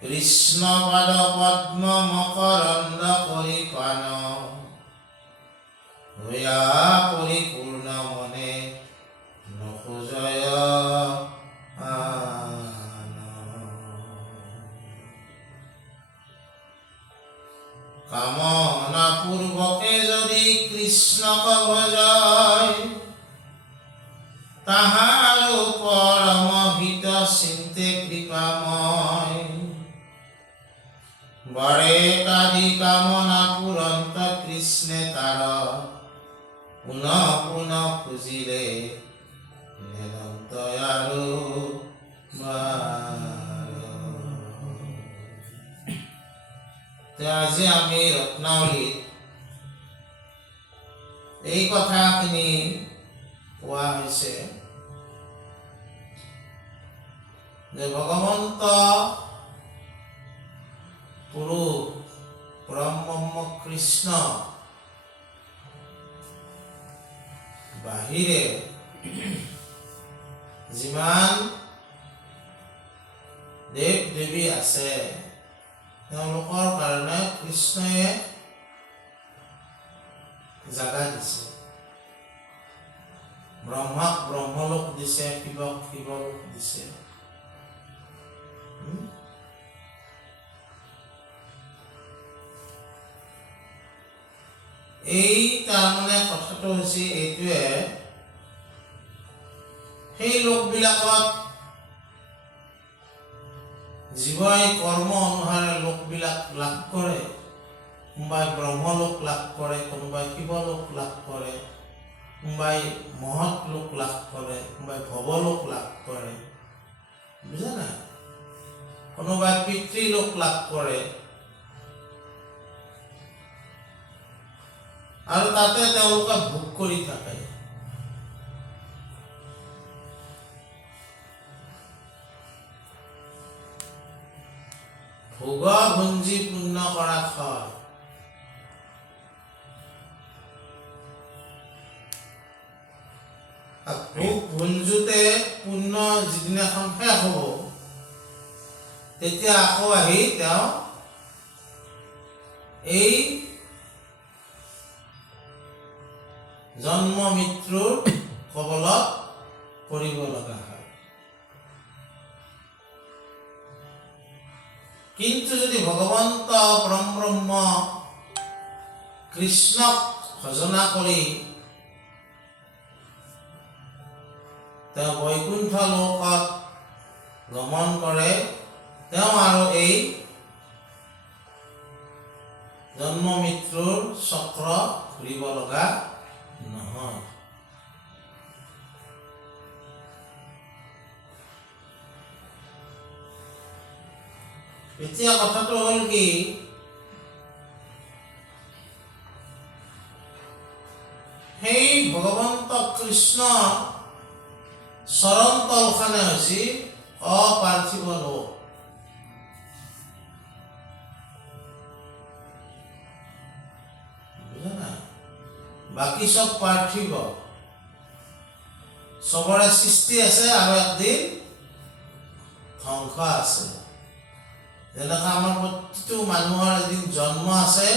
কৃষ্ণ পাদ পদ্ম মকৰন্দ পৰিপান ভূয়া পৰিপূৰ্ণ মনে নখোজয় আন। কামনা পূৰ্বকে যদি কৃষ্ণক ভজয় তাহাৰো পৰম হিত চিন্তে কৃপাময়। বৰে কাদি কামনা পূৰন্ত কৃষ্ণে তাৰ পুনঃ পুনঃ খুজিলে নিৰন্ত আৰু আজি আমি ৰত্নাৱলীত এই কথাখিনি কোৱা হৈছে যে ভগৱন্ত পুৰুষ পৰম ব্ৰহ্ম কৃষ্ণ বাহিৰে যিমান দেৱ দেৱী আছে তেওঁলোকৰ কাৰণে কৃষ্ণয়ে জাগা দিছে। ব্ৰহ্মাক ব্ৰহ্মলোক দিছে, শিৱক শিৱলোক দিছে। এই তাৰমানে কথাটো হৈছে এইটোৱে, সেই লোকবিলাকত জীৱই কৰ্ম অনুসাৰে লোকবিলাক লাভ কৰে। কোনোবাই ব্ৰহ্মলোক লাভ কৰে, কোনোবাই শিৱলোক লাভ কৰে, কোনোবাই মহৎ লোক লাভ কৰে, কোনোবাই ভৱলোক লাভ কৰে, বুজা নাই? কোনোবাই পিতৃলোক লাভ কৰে আৰু তাতে তেওঁলোকে ভোগ কৰি থাকে। ভোগ ভুঞ্জি পুণ্য কৰা হয়। ভোগ ভুঞ্জোতে পুণ্য যিদিনাখন শেষ হ'ব তেতিয়া আকৌ আহি তেওঁ এই জন্ম মৃত্যুৰ কবলত পৰিব লগা হয়। কিন্তু যদি ভগৱন্ত পৰম ব্ৰহ্ম কৃষ্ণক ভজনা কৰি তেওঁ বৈকুণ্ঠ লোকত গমন কৰে, তেওঁ আৰু এই জন্ম মৃত্যুৰ চক্ৰ ঘূৰিব লগা নহয়। এতিয়া কথাটো হ'ল কি, সেই ভগৱন্ত কৃষ্ণ চৰণ তলখানে হৈছে অপাৰ্থিৱ লোক। বাকী চব পাৰ্থিৱ, চবৰে সৃষ্টি আছে আৰু একদিন ধ্বংস আছে। যেনেকৈ আমাৰ প্ৰতিটো মানুহৰ এদিন জন্ম আছে,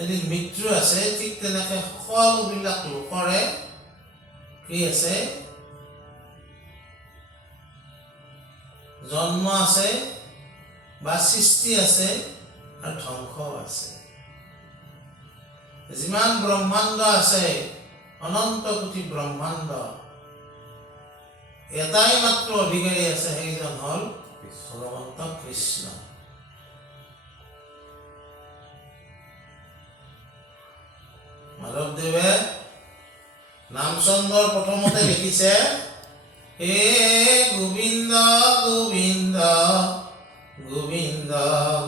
এদিন মৃত্যু আছে, ঠিক তেনেকৈ সকলোবিলাক লোকৰে কি আছে, জন্ম আছে বা সৃষ্টি আছে আৰু ধ্বংস আছে। যিমান ব্ৰহ্মাণ্ড আছে, অনন্ত কোটি ব্ৰহ্মাণ্ড, এটাই মাত্ৰ অধিকাৰী আছে, সেইজন হ'ল ভগৱন্ত কৃষ্ণ। মাধৱদেৱে নামচন্দৰ প্ৰথমতে লিখিছে, হে গোবিন্দ গোবিন্দ গোবিন্দ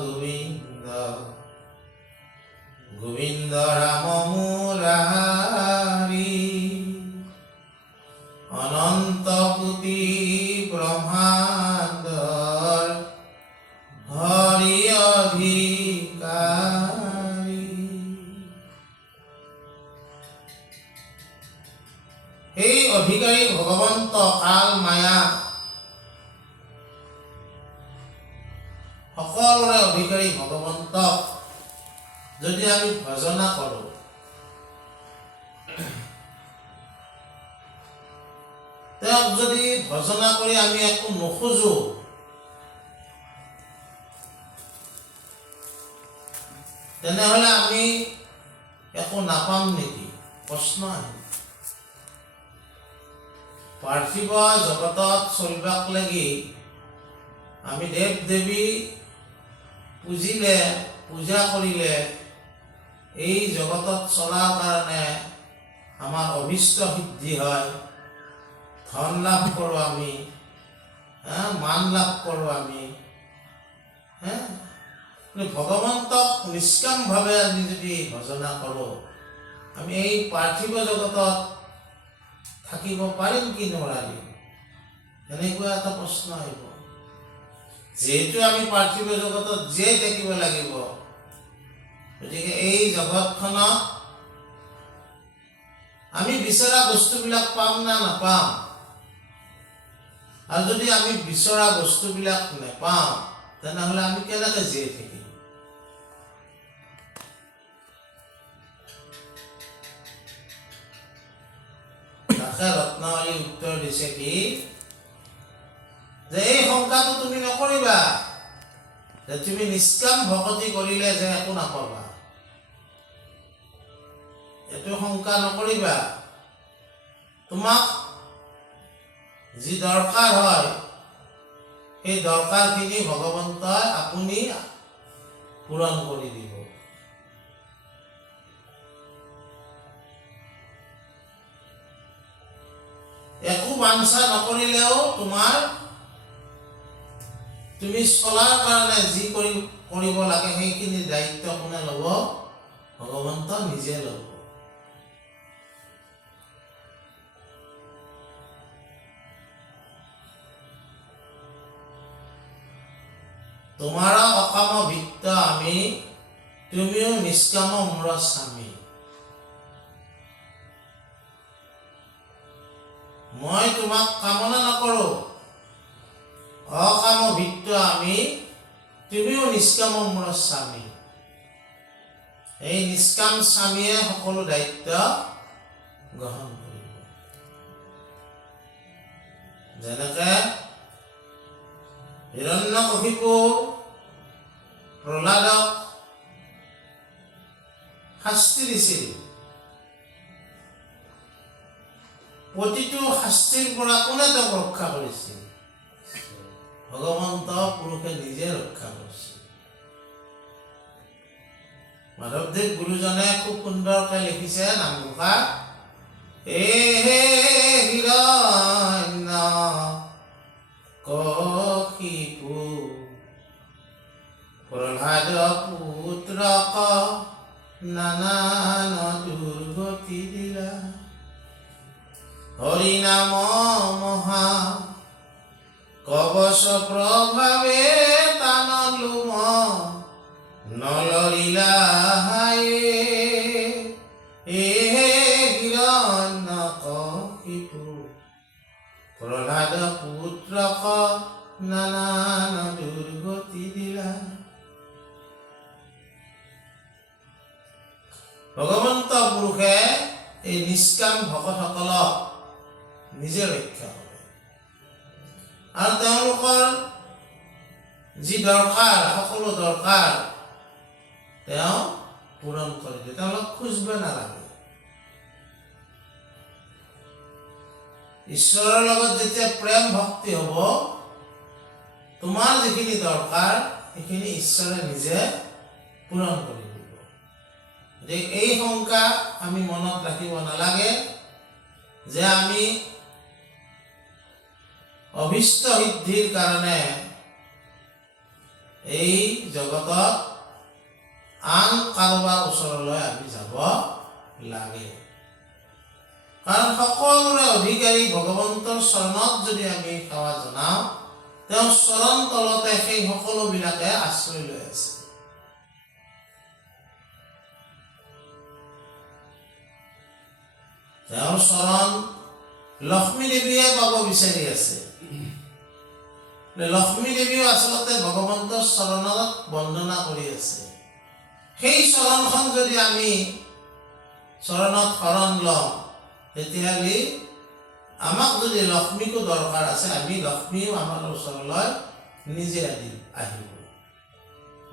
গোবিন্দ গোবিন্দ ৰাম মুৰাৰী অনন্ত কোটি ব্ৰহ্মাণ্ডৰ হৰি অধিকাৰী। সেই অধিকাৰী ভগৱন্ত কাল মায়া সকলোৰে অধিকাৰী ভগৱন্তক যদি আমি ভজনা কৰোঁ, তেওঁক যদি ভজনা কৰি আমি একো নোখোজো, তেনেহলে আমি একো নাপাম নেকি? প্ৰশ্ন আহিল। পাৰ্থিৱ জগতত চলিবাক লাগি আমি দেৱ দেৱী পুজিলে, পূজা কৰিলে এই জগতত চলাৰ কাৰণে আমাৰ অভিষ্ট সিদ্ধি হয়, ধন লাভ কৰোঁ আমি, মান লাভ কৰোঁ আমি। ভগৱন্তক নিষ্কামভাৱে আমি যদি ভজনা কৰোঁ, আমি এই পাৰ্থিৱ জগতত থাকিব পাৰিম কি নোৱাৰিম? এনেকুৱা এটা প্ৰশ্ন আহিব। যিহেতু আমি পাৰ্থিৱ জগতত জীয়াই থাকিব লাগিব, গতিকে এই জগতখনত আমি বিচৰা বস্তুবিলাক পাম না নাপাম? আৰু যদি আমি বিচৰা বস্তুবিলাক নেপাওঁ, তেনেহ'লে আমি কেনেকৈ জীয়াই থাকিম? তাকে ৰত্নাৱলী উত্তৰ দিছে কি, যে এই শংকাটো তুমি নকৰিবা যে তুমি নিষ্কাম ভকতি কৰিলে যে একো নাপাবা। এইটো শংকা নকৰিবা। তোমাক যি দৰকাৰ হয় সেই দৰকাৰখিনি ভগৱন্তই আপুনি পূৰণ কৰি দিব। একো বাঞ্ছা নকৰিলেও তুমি চলাৰ কাৰণে যি কৰিব লাগে সেইখিনি দায়িত্ব কোনে ল'ব? ভগৱন্ত নিজে ল'ব। তোমাৰ অকাম ভিত্ত আমি, তুমিও নিষ্কাম মোৰ স্বামী। মই তোমাক কামনা নকৰোঁ, অকাম ভিত্ত আমি, তুমিও নিষ্কাম মোৰ স্বামী। এই নিষ্কাম স্বামীয়ে সকলো দায়িত্ব গ্ৰহণ কৰিব। যেনেকে হিৰণ্যকশিপু প্ৰহ্লাদক শাস্তি দিছিল, প্ৰতিটো শাস্তিৰ পৰা কোনে তেওঁক ৰক্ষা কৰিছিল? ভগৱন্ত পুৰুষে নিজে ৰক্ষা কৰিছিল। মাধৱদেৱ গুৰুজনে খুব সুন্দৰকৈ লিখিছে নামঘোষাত, হে হিৰণ্য কশিপু প্ৰহ্লাদ পুত্ৰক নানান দুৰ্গতি দিলা, হৰিনাম মহা কবচ প্ৰভাৱে তানলুম নলৰিলা হায়ে, হে হিৰণ্য কশিপু প্ৰহ্লাদ পুত্ৰক নানান দুৰ্গতি দিলা। ভগৱন্ত পুৰুষে এই নিষ্কাম ভকতসকলক নিজে ৰক্ষা কৰে আৰু তেওঁলোকৰ যি দৰকাৰ, সকলো দৰকাৰ তেওঁ পূৰণ কৰি দিয়ে। তেওঁলোক খুজিব নালাগে। ঈশ্বৰৰ লগত যেতিয়া প্ৰেম ভক্তি হ'ব, তোমাৰ যিখিনি দৰকাৰ সেইখিনি ঈশ্বৰে নিজে পূৰণ কৰি দিব। এই শংকা আমি মনত ৰাখিব নালাগে যে আমি অভিষ্ট সিদ্ধিৰ কাৰণে এই জগতত আন কাৰোবাৰ ওচৰলৈ আমি যাব লাগে। কাৰণ সকলোৰে অধিকাৰী ভগৱন্তৰ চৰণত যদি আমি সেৱা জনাওঁ, তেওঁৰ চৰণ তলতে সেই সকলোবিলাকে আশ্ৰয় লৈ আছে। তেওঁৰ চৰণ লক্ষ্মী দেৱীয়ে পাব বিচাৰি আছে। লক্ষ্মী দেৱীও আচলতে ভগৱন্তৰ চৰণত বন্দনা কৰি আছে। সেই চৰণখন যদি আমি চৰণত শৰণ লওঁ, তেতিয়াহ'লে আমাক যদি লক্ষ্মীকো দৰকাৰ আছে, আমি লক্ষ্মীও আমাৰ ওচৰলৈ নিজে আহিব।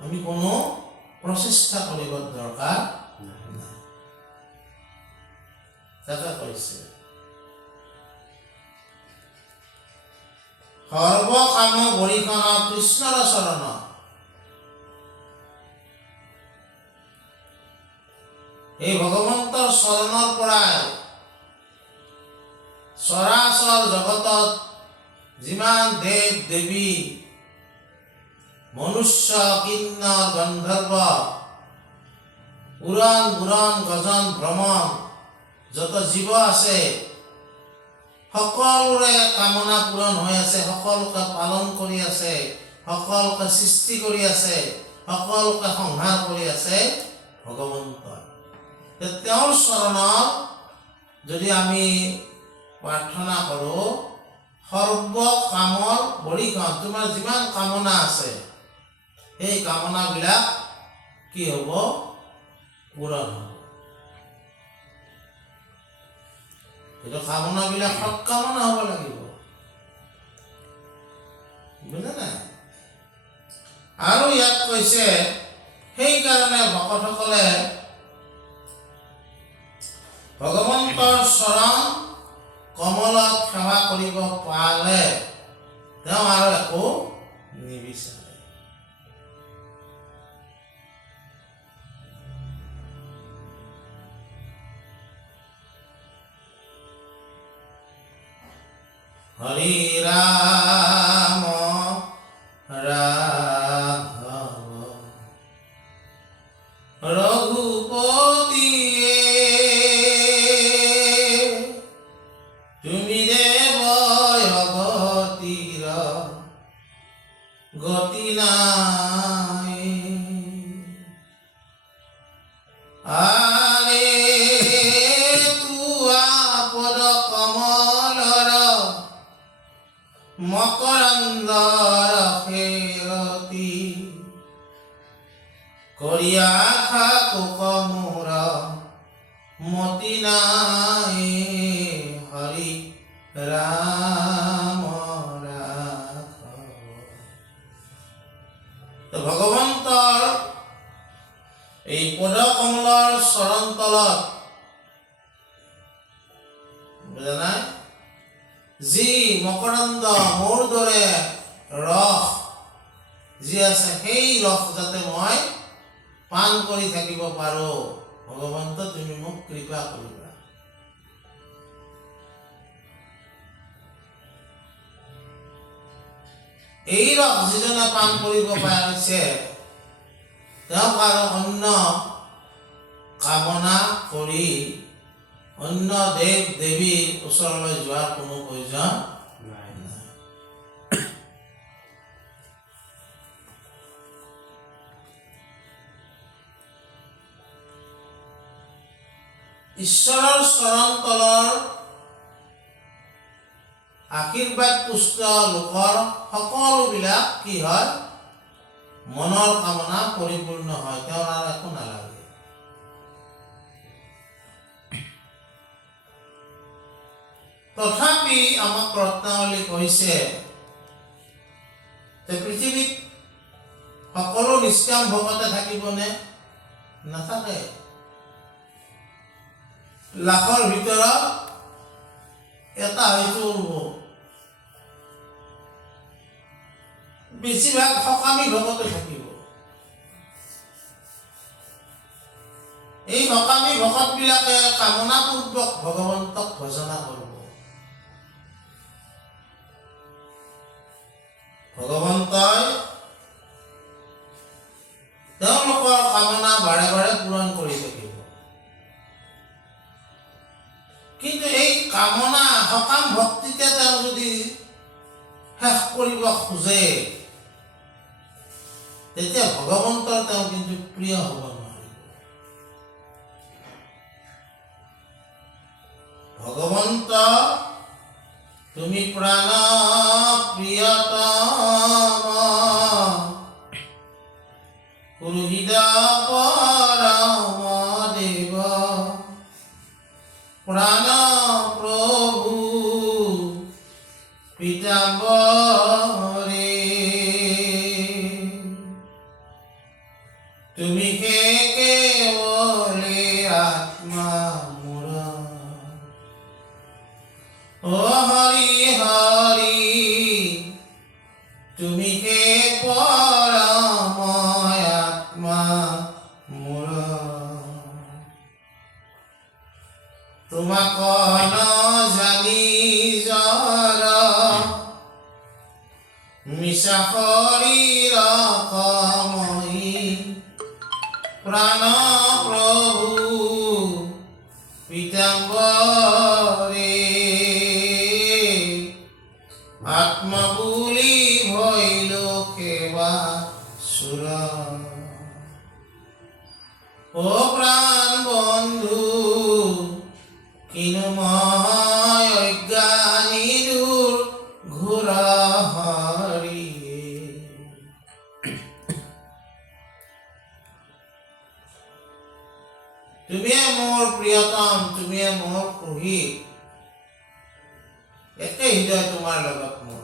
আমি কোনো প্ৰচেষ্টা কৰিব দৰকাৰ নাই। তাকে কৈছে সৰ্বকাম গৰিখন কৃষ্ণৰ চৰণ। এই ভগৱন্তৰ চৰণৰ পৰাই চৰাচৰ জগতত যিমান দেৱ দেৱী, মনুষ্য, কিন্নৰ, গন্ধৰ্ব, উৰণ বুৰণ গজন ভ্ৰমণ যত জীৱ আছে, সকলোৰে কামনা পূৰণ হৈ আছে, সকলোকে পালন কৰি আছে, সকলোকে সৃষ্টি কৰি আছে, সকলোকে সংহাৰ কৰি আছে ভগৱন্তই। তেওঁৰ চৰণত যদি আমি প্ৰাৰ্থনা কৰোঁ, সৰ্ব কামৰ বৰিখন, তোমাৰ যিমান কামনা আছে সেই কামনাবিলাক কি হ'ব? পূৰণ হ'ব। কিন্তু কামনাবিলাক সৎকামনা হ'ব লাগিব, বুজা নাই? আৰু ইয়াত কৈছে সেইকাৰণে ভকতসকলে ভগৱন্তৰ চৰণ কমলত সেৱা কৰিব পালে তেওঁ আৰু একো নিবিচাৰে। হৰি ৰাম ৰাঘৱ ৰঘুপতিয়ে তুমি দেৱ অগতিৰ গতি নাই। আৰে তুৱা পদ কমলৰ মকৰন্দৰ ফেৰতি কৰিয়া কোক মোৰ মতি নাই। হৰি ৰাম ৰাঘৱ। ভগৱন্তৰ এই পদ কমলৰ চৰণ তলত বুজা নাই, যি মকৰন্দ মোৰ দৰে ৰস যি আছে, সেই ৰস যাতে মই পান কৰি থাকিব পাৰোঁ, ভগৱন্ত তুমি মোক কৃপা কৰিবা। এই ৰস যিজনে পান কৰিব পাৰিছে, তেওঁক আৰু অন্য কামনা কৰি অন্য দেৱ দেৱীৰ ওচৰলৈ যোৱাৰ কোনো প্ৰয়োজন নাই। ঈশ্বৰৰ চৰণ তলৰ আশীৰ্বাদ পুষ্ট লোকৰ সকলোবিলাক কি হয়? মনৰ কামনা পৰিপূৰ্ণ হয়, তেওঁৰ আৰু একো নালাগে। তথাপি আমাক ৰত্নাৱলী কৈছে যে পৃথিৱীত সকলো নিষ্কাম ভকতে থাকিবনে? নাথাকে। লাখৰ ভিতৰত এটা হয়তো বেছিভাগ সকামী ভকতে থাকিব। এই সকামী ভকত বিলাকে কামনাপূৰ্বক ভগৱন্তক ভজনা কৰিব। ভগৱন্তই তেওঁলোকৰ কামনা বাৰে বাৰে পূৰণ কৰি থাকিব। কিন্তু এই কামনা সকাম ভক্তিতে তেওঁ যদি শেষ কৰিব খোজে, তেতিয়া ভগৱন্তৰ তেওঁ কিন্তু প্ৰিয় হ'ব নোৱাৰিব। ভগৱন্ত তুমি প্ৰাণ প্ৰিয়তম পৰময় আত্মা মোৰ তোমাক নজানি জৰ মিছা শৰীৰ কমহি প্ৰাণ প্ৰভু পীতাম্বৰে আত্মা বুলি ভৈল সেৱা সুৰ ও প্ৰাণ বন্ধু কিনো মই অজ্ঞানী দূৰ ঘূৰ হৰি তুমিয়ে মোৰ প্ৰিয়তম তুমিয়ে মোৰ সুখী একে হৃদয় তোমাৰ লগত মোৰ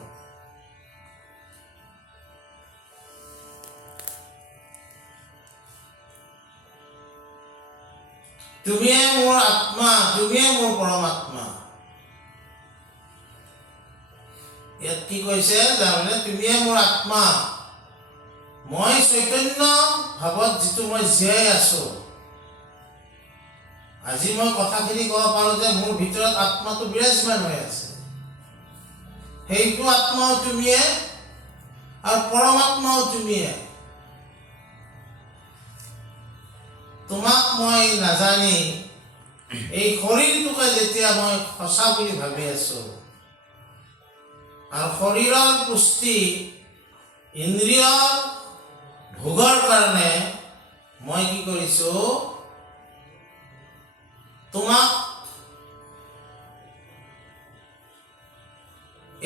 তুমিয়ে মোৰ আত্মা তুমিয়ে মোৰ পৰমাত্মা ইয়াত কি কৈছে জানানে তুমিয়ে মোৰ আত্মা মই চৈতন্য ভাৱত যিটো মই জীয়াই আছো আজি মই কথাখিনি ক'ব পাৰো যে মোৰ ভিতৰত আত্মাটো বিৰাজমান হৈ আছে সেইটো আত্মাও তুমিয়ে আৰু পৰমাত্মাও তুমিয়ে তোমাক মই নাজানি এই শৰীৰটোকে যেতিয়া মই সঁচা বুলি ভাবি আছো আৰু শৰীৰৰ পুষ্টি ইন্দ্ৰিয়ৰ ভোগৰ কাৰণে মই কি কৰিছো তোমাক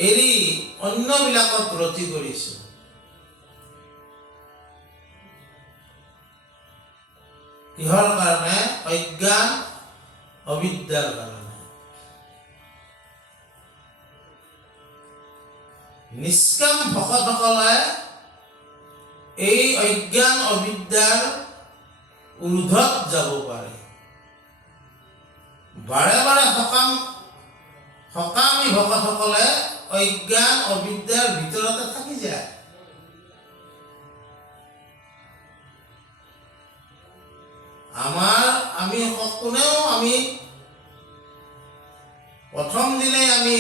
এৰি অন্যবিলাকত ৰতি কৰিছো কিহৰ কাৰণে অজ্ঞান অবিদ্যাৰ কাৰণে নিষ্কাম ভকতসকলে এই অজ্ঞান অবিদ্যাৰ ঊৰ্ধত যাব পাৰে বাৰে বাৰে সকামী ভকতসকলে অজ্ঞান অবিদ্যাৰ ভিতৰতে থাকি যায় আমি কোনেও আমি প্ৰথম দিনে আমি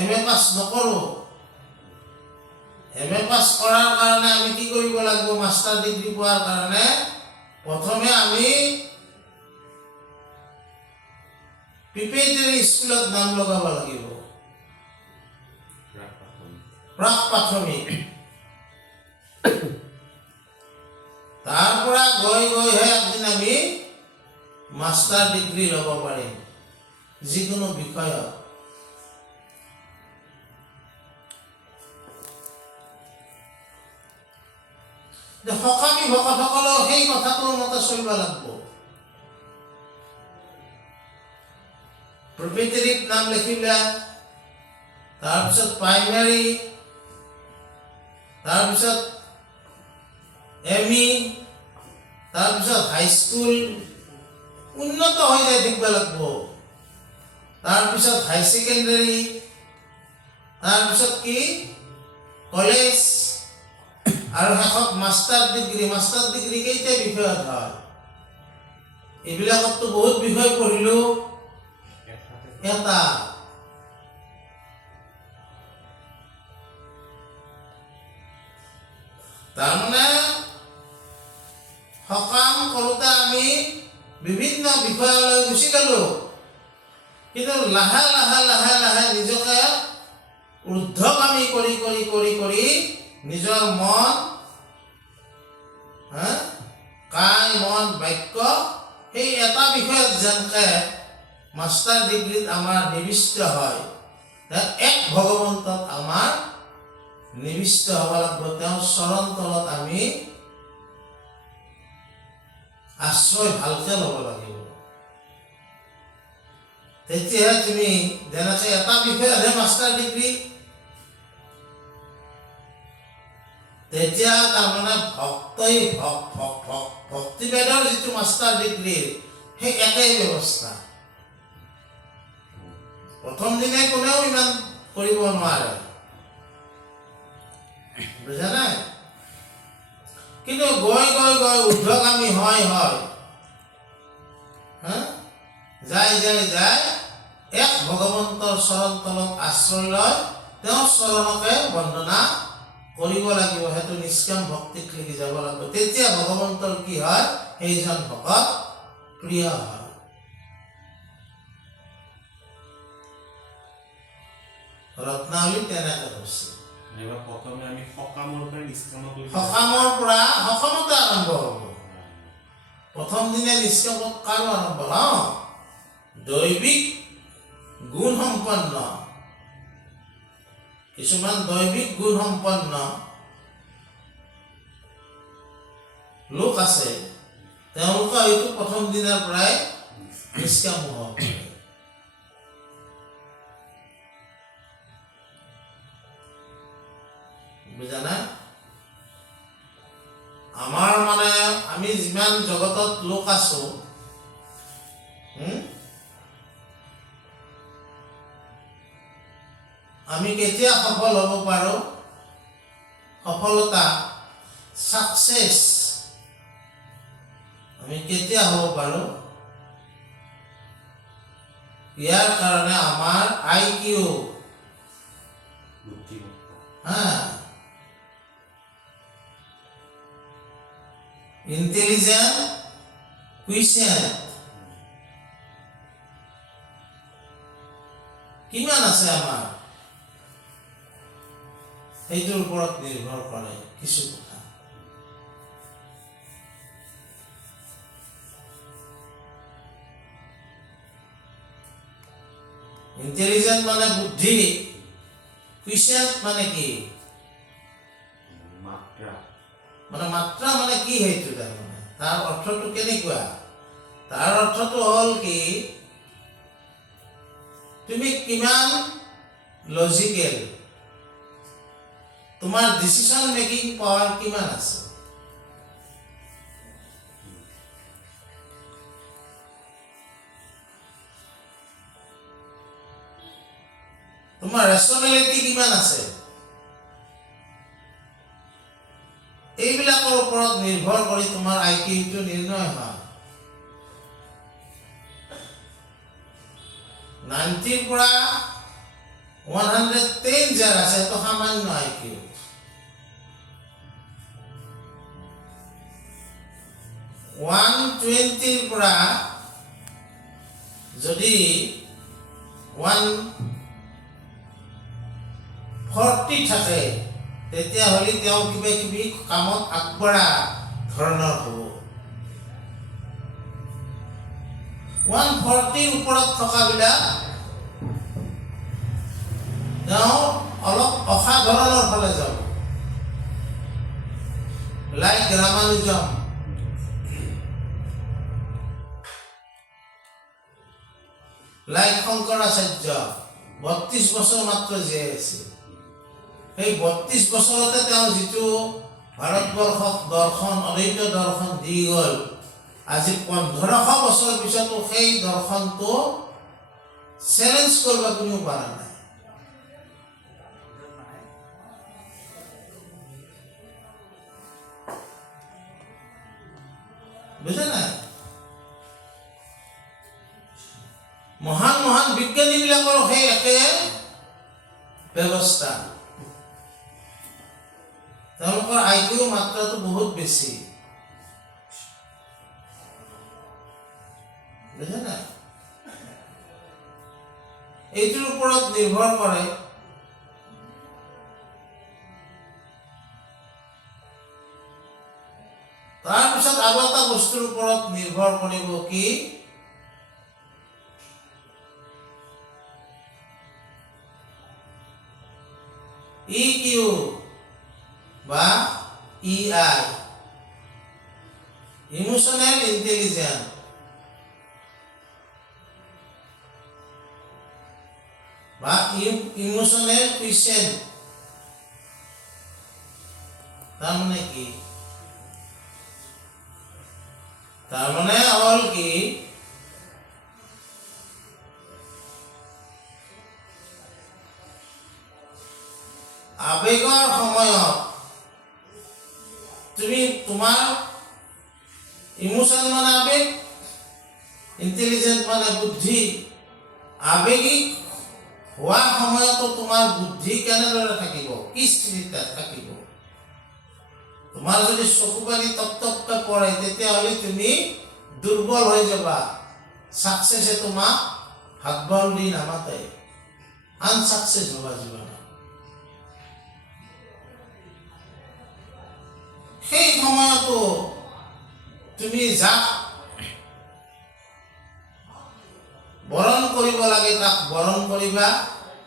MA পাছ নকৰো MA পাছ কৰাৰ কাৰণে আমি কি কৰিব লাগিব মাষ্টাৰ ডিগ্ৰী পোৱাৰ কাৰণে প্ৰথমে আমি প্ৰিপেৰেটৰী স্কুলত নাম লগাব লাগিব প্ৰাক প্ৰাথমিক তাৰ পৰা গৈ একদিন আমি মাষ্টাৰ ডিগ্ৰী ল'ব পাৰিম যিকোনো বিষয়ত সকামী ভকতসকলেও সেই কথাটোৰ মতে চলিব লাগিব প্ৰিপেৰেটৰীত নাম লিখিলা তাৰপিছত প্ৰাইমাৰী তাৰপিছত ME তাৰপিছত হাইস্কুল উন্নত হৈ যায় থাকিব লাগিব তাৰপিছত হাই ছেকেণ্ডাৰী তাৰপিছত কি কলেজ আৰু শেষত মাষ্টাৰ ডিগ্ৰী কেইটা বিষয়ত হয় এইবিলাকতো বহুত বিষয় পঢ়িলো এটা তাৰমানে সকাম কৰোঁতে আমি বিভিন্ন বিষয়লৈ গুচি গলো কিন্তু লাহে লাহে নিজকে ঊৰ্ধ্বগামী কৰি নিজৰ মন কায় মন বাক্য সেই এটা বিষয়ত যেনকে মাষ্টাৰ ডিগ্ৰীত আমাৰ নিবিষ্ট হয় এক ভগৱন্তত আমাৰ নিবিষ্ট হ'ব লাগিব তেওঁৰ চৰণ তলত আমি আশ্ৰয় ভালকে ল'ব লাগিব তেতিয়াহে তুমি যেনেকৈ এটা বিষয়তহে মাষ্টাৰ ডিগ্ৰী তেতিয়া তাৰমানে ভক্তিবেদৰ যিটো মাষ্টাৰ ডিগ্ৰী সেই একেই ব্যৱস্থা প্ৰথম দিনে কোনেও ইমান কৰিব নোৱাৰে বুজা নাই কিন্তু গৈ গৈ গৈ ঊৰ্ধ্বগামী হয় যায় এক ভগৱন্তৰ চৰণ তলত আশ্ৰয় লয় তেওঁৰ চৰণকে বন্দনা কৰিব লাগিব সেইটো নিষ্কাম ভক্তিক লাগি যাব লাগিব তেতিয়া ভগৱন্তৰ কি হয় সেইজন ভকত প্ৰিয় হয় ৰত্নাৱলী তেনেকৈ হৈছে প্ৰথমে আমি সকামৰ পৰা সকামতে আৰম্ভ হ'ব প্ৰথম দিনে নিষ্কামত কাৰো আৰম্ভ দৈবিক গুণ সম্পন্ন কিছুমান দৈবিক গুণ সম্পন্ন লোক আছে তেওঁলোকে হয়তো প্ৰথম দিনৰ পৰাই নিষ্কাম হ'ব পাৰে বুজা নাই আমাৰ মানে আমি যিমান জগতত লোক আছো আমি কেতিয়া সফল হ'ব পাৰো সফলতা সাকসেস আমি কেতিয়া হ'ব পাৰো ইয়াৰ কাৰণে আমাৰ আইকিউ ইন্টেলিজেন্ট কুইসেন্ট কিমান আছে আমাৰ সেইটোৰ ওপৰত নিৰ্ভৰ কৰে কিছু কথা ইন্টেলিজেন্ট মানে বুদ্ধি কুইসেন্ট মানে কি মাত্ৰা মানে কি সেইটো তাৰমানে তাৰ অৰ্থটো কেনেকুৱা তাৰ অৰ্থটো হ'ল কি তুমি কিমান লজিকেল তোমাৰ ডিসিশন মেকিং পাৱাৰ কিমান আছে তোমাৰ ৰেশনেলিটি কিমান আছে এইবিলাকৰ ওপৰত নিৰ্ভৰ কৰি তোমাৰ আইকিউটো নিৰ্ণয় হয় 90 পৰা 110 যাৰ আছে তো সামান্য আইকিউ 120 পৰা যদি 140 থাকে তেতিয়া হলি তেওঁ কিবা কিবি কামত আগবঢ়া ধৰণৰ হ'ব 140 ওপৰত থকা বিলাক তেওঁ অলপ অসাধাৰণৰ ফালে যাব লাইক ৰামানুজম লাইক শংকৰাচাৰ্য 32 বছৰ মাত্ৰ জীয়াই আছে এই 32 বছৰতে তেওঁ যিটো ভাৰতবৰ্ষক দৰ্শন অদ্বৈত দৰ্শন দি গ'ল আজি 1500 বছৰ পিছতো সেই দৰ্শনটো চ্যালেঞ্জ কৰিব কোনো পৰা নাই বুঝে নাই মহান মহান বিজ্ঞানী বিলাকৰ সেই একে ব্যৱস্থা তেওঁলোকৰ আইকিউ মাত্ৰাটো বহুত বেছি বুঝে নাই এইটোৰ ওপৰত নিৰ্ভৰ কৰে তাৰপিছত আৰু এটা বস্তুৰ ওপৰত নিৰ্ভৰ কৰিব কি EQ বা EI ইমোশনাল ইন্টেলিজেন্স বা ইমোশনাল কুইসেন্ট তাৰ মানে কি তাৰ মানে হল কি আবেগৰ সময়ত তুমি তোমাৰ ইমোশন মানে আবেগ, ইন্টেলিজেন্ট মানে বুদ্ধি। আবেগিক হোৱা সময়তো তোমাৰ বুদ্ধি কেনেদৰে থাকিব, কি স্থিতিত থাকিব? তোমাৰ যদি চকু পানী টপটপকৈ পৰে তেতিয়াহ'লে তুমি দুৰ্বল হৈ যাবা। ছাকচেছে তোমাক হাতবাল দি নামাতে, আনছাকচেছ হ'বা জীৱনত। সেই সময়তো তুমি যাক বৰণ কৰিব লাগে তাক বৰণ কৰিবা,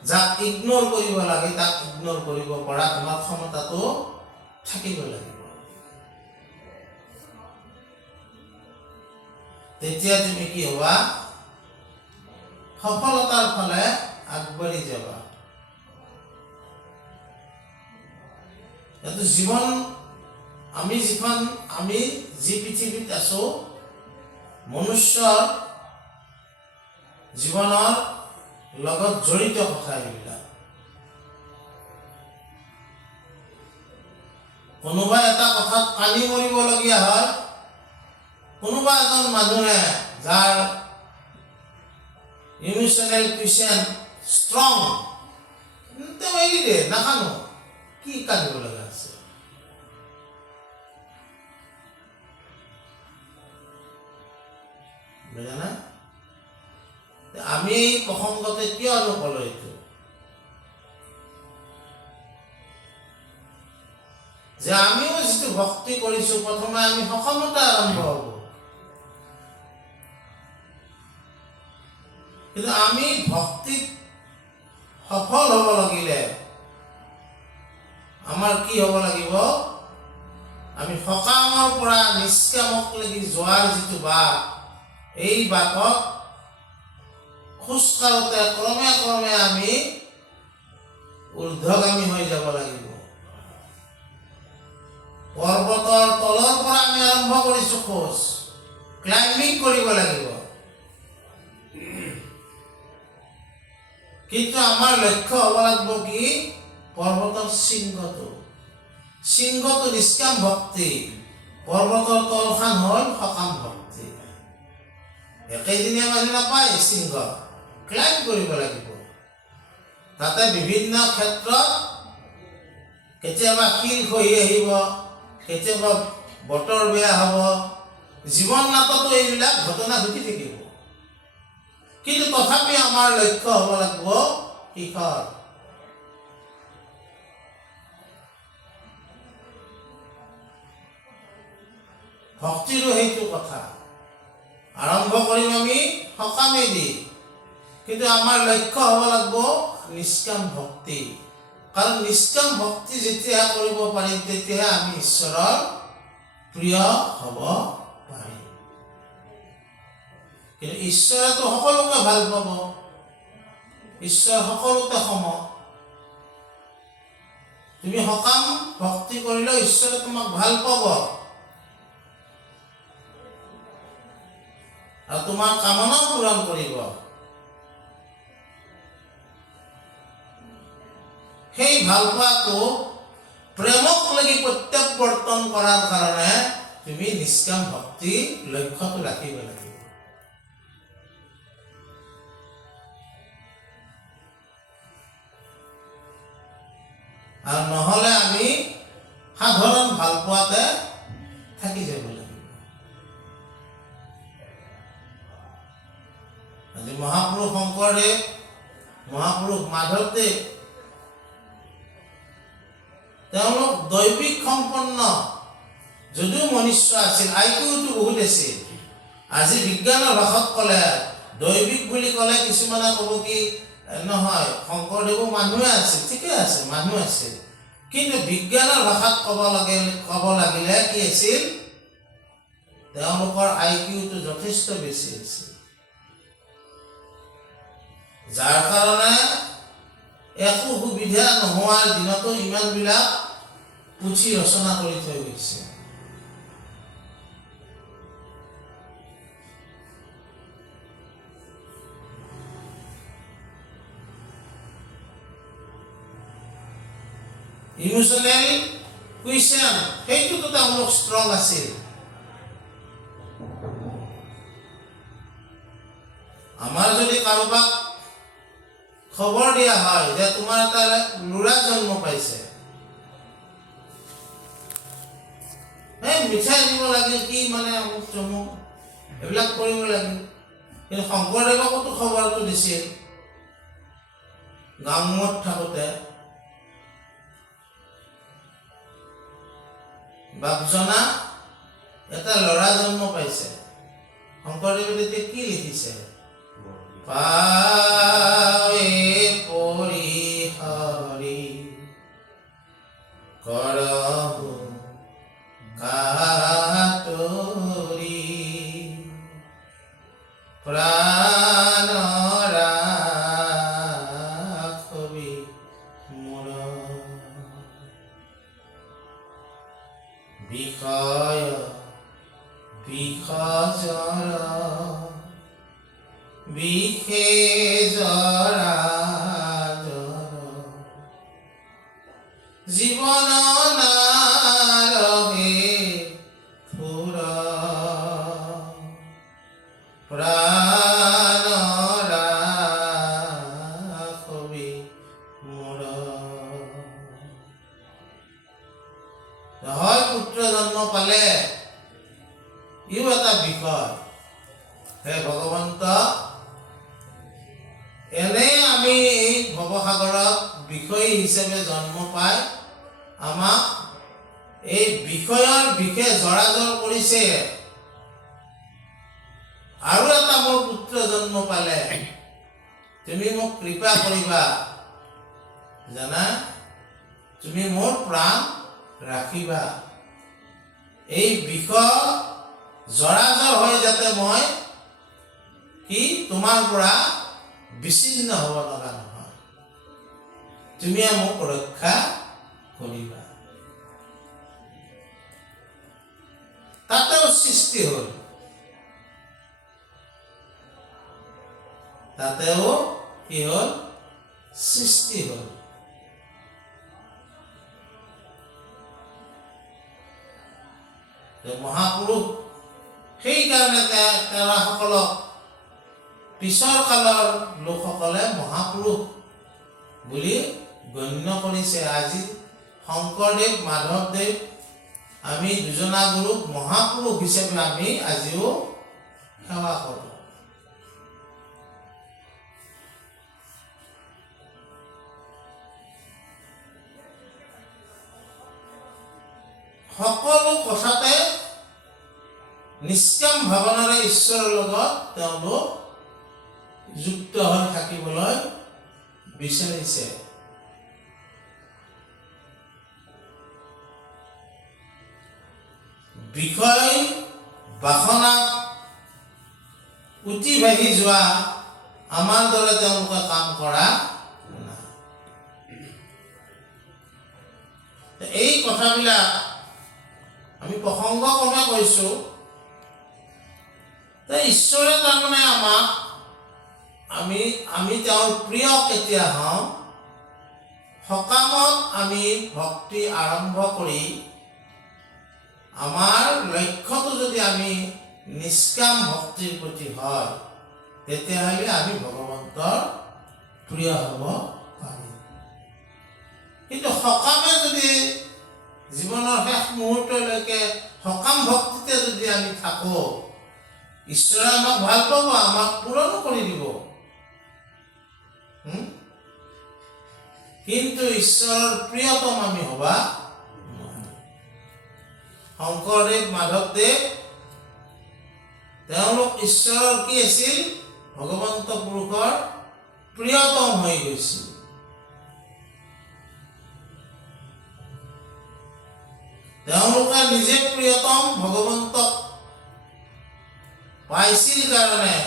যাক ইগনোৰ কৰিব লাগে তাক ইগনোৰ কৰিব পৰা তোমাৰ ক্ষমতাটো থাকিব লাগিব। তেতিয়া তুমি কি হ'বা? সফলতাৰ ফালে আগবাঢ়ি যাবা। এইটো জীৱন, আমি যি পৃথিৱীত আছো, মনুষ্যৰ জীৱনৰ লগত জড়িত কথা এইবিলাক। কোনোবা এটা কথাত কালি মৰিবলগীয়া হয়, কোনোবা এজন মানুহে যাৰ ইমোশনেল কুৱেশ্যন ষ্ট্ৰং, তেওঁ এৰি দিয়ে, নাকানো, কি কান্দিব লগা আছে? বুজা নাই? আমি এই প্ৰসংগতে কিয় নকলো এইটো? যে আমিও যিটো ভক্তি কৰিছো, প্ৰথমে আমি সক্ষমতা আৰম্ভ হ'ব, কিন্তু আমি ভক্তিত সফল হ'ব লাগিলে আমাৰ কি হ'ব লাগিব? আমি সকামৰ পৰা নিষ্কামকলৈকে যোৱাৰ যিটো বাট, এই বাটত খোজ কাঢ়োতে ক্ৰমে ক্ৰমে আমি ঊৰ্ধ্বগামী হৈ যাব লাগিব। পৰ্বতৰ তলৰ পৰা আমি আৰম্ভ কৰিছো খোজ, ক্লাইম্বিং কৰিব লাগিব। কিন্তু আমাৰ লক্ষ্য হ'ব লাগিব কি? পৰ্বতৰ শৃংগটো নিষ্কাম ভক্তি, পৰ্বতৰ তলখান হ'ল সকাম ভক্তি। একেদিনীয়া মানুহ নাপায় শৃংগ, ক্লাইম্ব কৰিব লাগিব। তাতে বিভিন্ন ক্ষেত্ৰত কেতিয়াবা শিল খহি আহিব, কেতিয়াবা বতৰ বেয়া হ'ব, জীৱন নাটতো এইবিলাক ঘটনা ঘটি থাকিব। কিন্তু তথাপি আমাৰ লক্ষ্য হ'ব লাগিব শিখৰ। ভক্তিৰো সেইটো কথা। আৰম্ভ কৰিম আমি সকামেদি, কিন্তু আমাৰ লক্ষ্য হ'ব লাগিব নিষ্কাম ভক্তি। কাৰণ নিষ্কাম ভক্তি যেতিয়া কৰিব পাৰিম তেতিয়াহে আমি ঈশ্বৰৰ প্ৰিয় হ'ব পাৰিম। কিন্তু ঈশ্বৰেতো সকলোকে ভাল পাব, ঈশ্বৰ সকলোতে সম। তুমি সকাম ভক্তি কৰিলেও ঈশ্বৰে তোমাক ভাল পাব আৰু তোমাৰ কামনাও পূৰণ কৰিব। সেই ভাল পোৱাটো প্ৰেমক লাগি প্ৰত্যাৱৰ্তন কৰাৰ কাৰণে তুমি নিষ্কাম ভক্তি লক্ষ্যটো ৰাখিব লাগিব। আৰু নহ'লে আমি সাধাৰণ ভাল পোৱাতে থাকি যাব লাগিব। আজি মহাপুৰুষ শংকৰদেৱ, মহাপুৰুষ মাধৱদেৱ, তেওঁলোক দৈবিক সম্পন্ন যদিও মনুষ্য আছিল, আইকিউটো বহুত আছিল। আজি বিজ্ঞানৰ ভাষাত ক'লে, দৈবিক বুলি ক'লে কিছুমানে ক'ব কি নহয়, শংকৰদেৱো মানুহে আছিল, ঠিকে আছে, মানুহ আছিল। কিন্তু বিজ্ঞানৰ ভাষাত ক'ব লাগিলে কি আছিল? তেওঁলোকৰ আইকিউটো যথেষ্ট বেছি আছিল, যাৰ কাৰণে একো সুবিধা নোহোৱাৰ দিনতো ইমানবিলাক পুথি ৰচনা কৰি থৈ গৈছে। ইমোশনেল কুৱেশ্যন সেইটোতো তেওঁলোক ষ্ট্ৰং আছিল। আমাৰ যদি কাৰোবাক খবৰ দিয়া হয় যে তোমাৰ এটা ল'ৰা জন্ম পাইছে, মিঠাই দিব লাগে, কি মানে অমুক চমুক এইবিলাক কৰিব লাগে। কিন্তু শংকৰদেৱকতো খবৰটো দিছিল গাঁৱত থাকোঁতে। বাপজনা এটা ল'ৰা জন্ম পাইছে, শংকৰদেৱে তেতিয়া কি লিখিছে? পাৱে পৰিহৰি কৰহু কাতৰি প্ৰাণ ৰাখবি মোৰ বিষয় বিষজৰ বিষে জৰা জীৱন নাৰহে ফুৰ প্ৰাণ ৰাখবি মোৰ। হয়, পুত্ৰ জন্ম পালে ইও এটা বিষয়। হে ভগৱন্ত, এনে আমি এই ভৱসাগৰত বিষয় হিচাপে জন্ম পাই আমাক এই বিষয়ৰ বিষে জৰাজৰ কৰিছে। আৰু এটা মোৰ পুত্ৰ জন্ম পালে তুমি মোক কৃপা কৰিবা, জানা, তুমি মোৰ প্ৰাণ ৰাখিবা। এই বিষয় জৰাজৰ হৈ যাতে মই কি তোমাৰ পৰা বিচ্ছিন্ন হ'ব লগা নহয়, তুমি মোক ৰক্ষা কৰিবা। তাতেও সৃষ্টি হ'ল, তাতেও কি হ'ল? সৃষ্টি হ'ল। মহাপুৰুষ সেইকাৰণে তেওঁসকলক পিছৰ কালৰ লোকসকলে মহাপুৰুষ বুলি গণ্য কৰিছে। আজি শংকৰদেৱ মাধৱদেৱ আমি দুজনা গুৰুক মহাপুৰুষ হিচাপে আমি আজিও সেৱা কৰোঁ। সকলো কথাতে নিষ্কাম ভাৱনাৰে ঈশ্বৰৰ লগত তেওঁলোক যুক্ত হৈ থাকিবলৈ বিচাৰিছে। বিষয় বাসনাত উটি ভাহি যোৱা আমাৰ দৰে তেওঁলোকে কাম কৰা নাই। এই কথাবিলাক আমি প্ৰসংগক্ৰমে কৈছোঁ যে ঈশ্বৰে তাৰমানে আমাক আমি তেওঁৰ প্ৰিয় কেতিয়া হওঁ? সকামত আমি ভক্তি আৰম্ভ কৰি আমাৰ লক্ষ্যটো যদি আমি নিষ্কাম ভক্তিৰ প্ৰতি হয়, তেতিয়াহ'লে আমি ভগৱন্তৰ প্ৰিয় হ'ব পাৰিম। কিন্তু সকামে যদি জীৱনৰ শেষ মুহূৰ্তলৈকে সকাম ভক্তিতে যদি আমি থাকোঁ, ঈশ্বৰে আমাক ভাল পাব, আমাক পূৰণো কৰি দিব। কিন্তু ঈশ্বৰৰ প্ৰিয়তম আমি হবা নোৱাৰিম। শংকৰদেৱ মাধৱদেৱ তেওঁলোক ঈশ্বৰৰ কি আছিল? ভগৱন্ত পুৰুষৰ প্ৰিয়তম হৈ গৈছিল। তেওঁলোকে নিজে প্ৰিয়তম ভগৱন্তক পাইছিল কাৰণে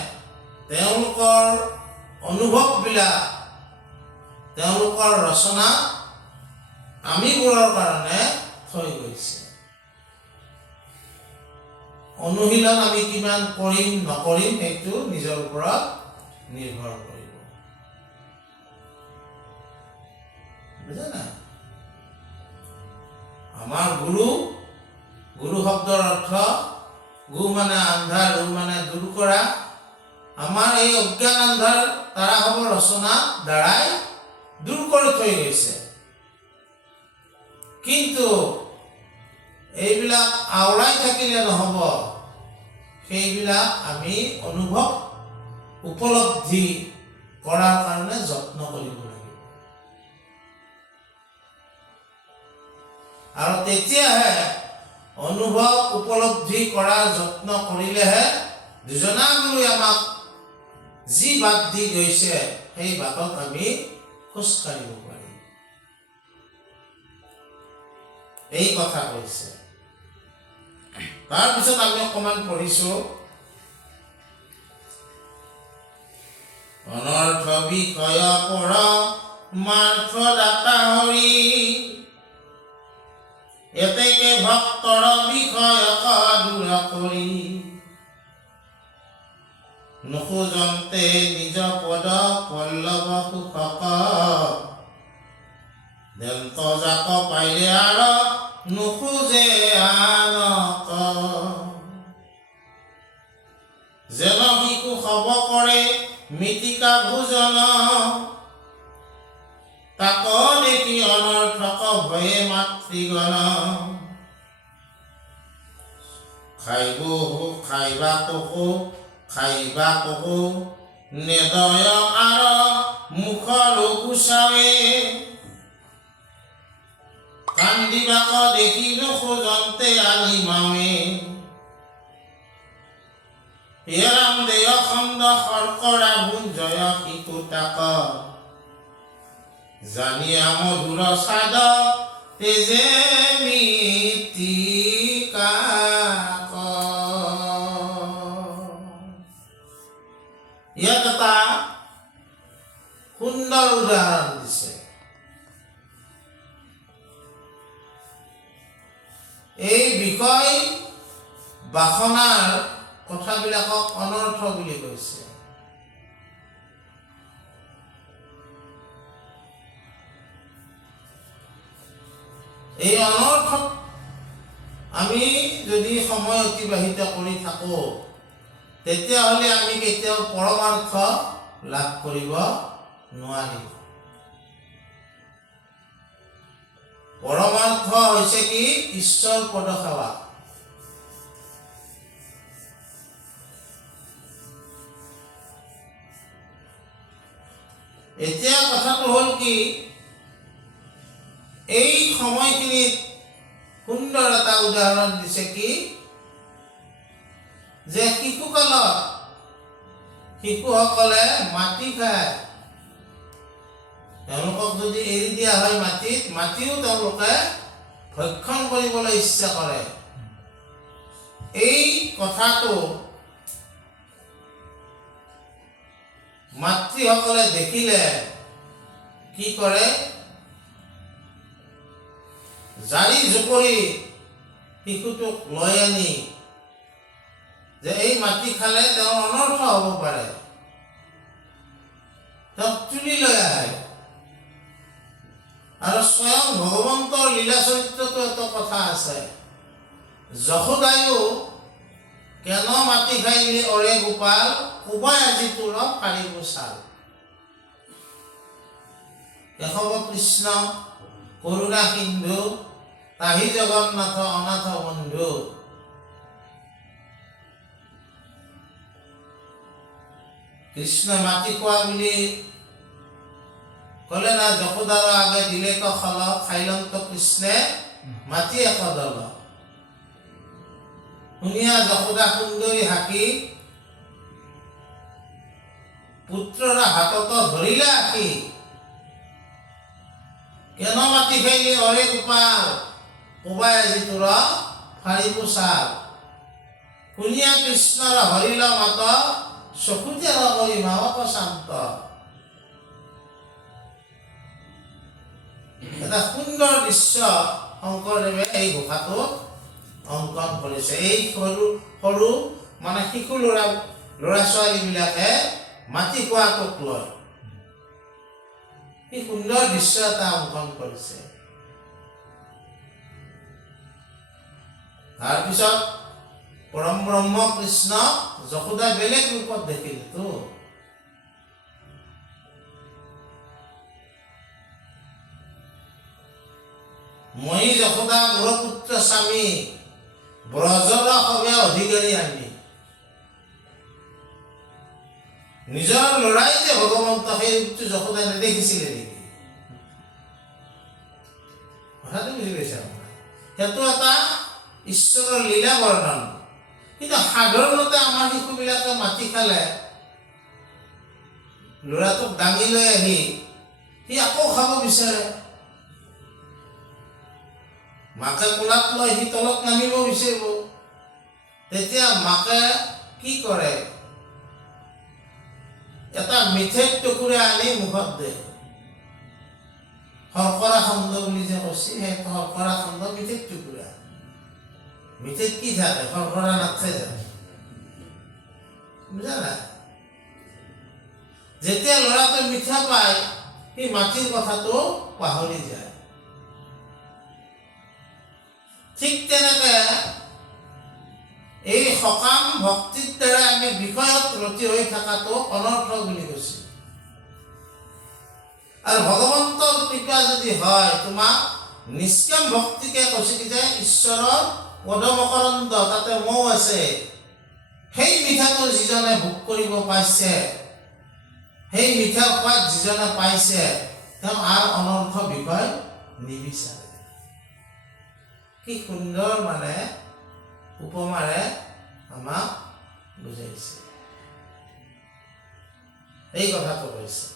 তেওঁলোকৰ অনুভৱবিলাক, তেওঁলোকৰ ৰচনা আমিবোৰৰ কাৰণে থৈ গৈছে। অনুশীলন আমি কিমান কৰিম নকৰিম সেইটো নিজৰ ওপৰত নিৰ্ভৰ কৰিব। বুজা নাই? আমাৰ গুৰু শব্দৰ অৰ্থ গু মানে আন্ধাৰ, ৰু মানে দূৰ কৰা। আমাৰ এই অজ্ঞান আন্ধাৰ তাৰা হ'ব ৰচনা দ্বাৰাই দূৰ কৰি থৈ গৈছে। কিন্তু এইবিলাক আওৰাই থাকিলে নহ'ব, সেইবিলাক আমি অনুভৱ উপলব্ধি কৰাৰ কাৰণে যত্ন কৰিব লাগিব। আৰু তেতিয়াহে অনুভৱ উপলব্ধি কৰাৰ যত্ন কৰিলেহে দুজনা গুৰুৱে আমাক যি বাট দি গৈছে সেই বাটত আমি খোজ কাঢ়িব পাৰিম। এই কথা কৈছে। তাৰপিছত আমি অকণমান পঢ়িছো অনৰ্থ বিষয় পৰ মাৰ্থ দাতা হৰি, এতেকে ভক্তৰ বিষয় দূৰ কৰি, নোখোজন্তে নিজ পদ পল্লৱ সুখক, দেন্ত জাক পাইলে আৰ নোখোজে আনক, যেন শিশু সব কৰে মৃতিকা ভোজন, তাক দেখি অনৰ্থক ভয়ে মাতৃগণ, খাইবা কহু নেদয় আৰ মুখৰ গুচাৱে, কান্দিবাক দেখি নোখোজন্তে আলিমাৱে, হেৰাম দেয় খণ্ড শৰ্কৰা ভুঞ্জয় শিশু তাক, জানিয়া মধুৰ চাদ তেজে মৃত্তিকাক। ইয়াত এটা সুন্দৰ উদাহৰণ দিছে। এই বিষয় বাসনাৰ কথাবিলাকক অনৰ্থ বুলি কৈছে। এই অনৰ্থ আমি যদি সময় অতিবাহিত কৰি থাকো, তেতিয়াহ'লে আমি কেতিয়াও পৰমাৰ্থ লাভ কৰিব নোৱাৰিম। পৰমাৰ্থ হৈছে কি? ঈশ্বৰ পদ সেৱা। এতিয়া কথাটো হ'ল কি, এই সময়খিনিত সুন্দৰ এটা উদাহৰণ দিছে কি, যে শিশুকালত শিশুসকলে মাটি খায়, তেওঁলোকক যদি এৰি দিয়া হয় মাটিও তেওঁলোকে ভক্ষণ কৰিবলৈ ইচ্ছা কৰে। এই কথাটো মাতৃসকলে দেখিলে কি কৰে, জাৰি জোকৰি শিশুটোক লৈ আনি যে এই মাটি খালে তেওঁৰ অনৰ্থ হ'ব পাৰে, তেওঁক তুলি লৈ আহে। আৰু স্বয়ং ভগৱন্তৰ লীলা চৰিত্ৰতো এটা কথা আছে, যশোদায়ো কেন মাটি খাইলি অৰে গোপাল, কোবাই আজি তোৰ পাৰিব ছাল। কেশৱ কৃষ্ণ কৰুণা সিন্ধু তাহি জগন্নাথ অনাথ বন্ধু। কৃষ্ণ মাটি খোৱা বুলি কলে না, যশোদার আগে দিলে তো খল, খাইলম তো কৃষ্ণে মাটি একদল। শুনিয়া যশোদা সুন্দরী হাকি পুত্ররা হাতত ধরিলে আঁকি, কেন মাটি খাইলি অরে গোপাল, কোবাই আজি তোর ফাড়িব ছাল। শুনিয়া কৃষ্ণর হরিল মাত, চকুতে নগরি মাওক শান্ত। এটা সুন্দৰ দৃশ্য শংকৰদেৱে এই ঘোষাটোত অংকন কৰিছে। এই সৰু সৰু মানে শিশু ল'ৰা ছোৱালীবিলাকে মাটি খোৱাটোক লয় কি সুন্দৰ দৃশ্য এটা অংকন কৰিছে। তাৰপিছত পৰম ব্ৰহ্ম কৃষ্ণ যশোদাই বেলেগ ৰূপত দেখিলেতো। মই যশোদা মোৰ পুত্ৰ স্বামী ব্ৰজৰ সবে অধিকাৰী আমি। নিজৰ ল'ৰাই যে ভগৱন্ত সেই ৰূপটো যশোদাই নেদেখিছিলে নেকি? কথাটো বুজি পাইছা? সেইটো এটা ঈশ্বৰৰ লীলা বৰ্ণন। কিন্তু সাধাৰণতে আমাৰ শিশুবিলাকে মাটি খালে ল'ৰাটোক দাঙি লৈ আহি সি আকৌ খাব বিচাৰে। মাকে কোলাত লৈ সি তলত নামিব বিচাৰিব। তেতিয়া মাকে কি কৰে? এটা মিঠৈৰ টুকুৰা আনি মুখত দিয়ে। শৰ্কৰা খণ্ড বুলি যে কৈছে, সেই শৰ্কৰা খণ্ড মিঠৈৰ টুকুৰা। মিঠৈত কি থাকে? শৰ্কৰা নাথাকে জানো? বুজা নাই? যেতিয়া ল'ৰাটোৱে মিঠা পায় সি মাটিৰ কথাটো পাহৰি যায়। ঠিক তেনেকে এই সকাম ভক্তিৰ দ্বাৰা আমি বিষয়ত ৰতি হৈ থকাটো অনৰ্থ বুলি কৈছে। আৰু ভগৱন্তৰ কৃপা যদি হয়, তোমাক নিষ্কাম ভক্তিকে কৈছে কি যে ঈশ্বৰৰ পদমকৰন্দ, তাতে মৌ আছে। সেই মিঠাটো যিজনে ভোগ কৰিব পাইছে, সেই মিঠা সোৱাদ যিজনে পাইছে, তেওঁ আৰু অনৰ্থ বিষয় নিবিচাৰে। কি সুন্দৰ মানে উপমাৰে আমাক বুজাইছে। এই কথাটো কৈছে।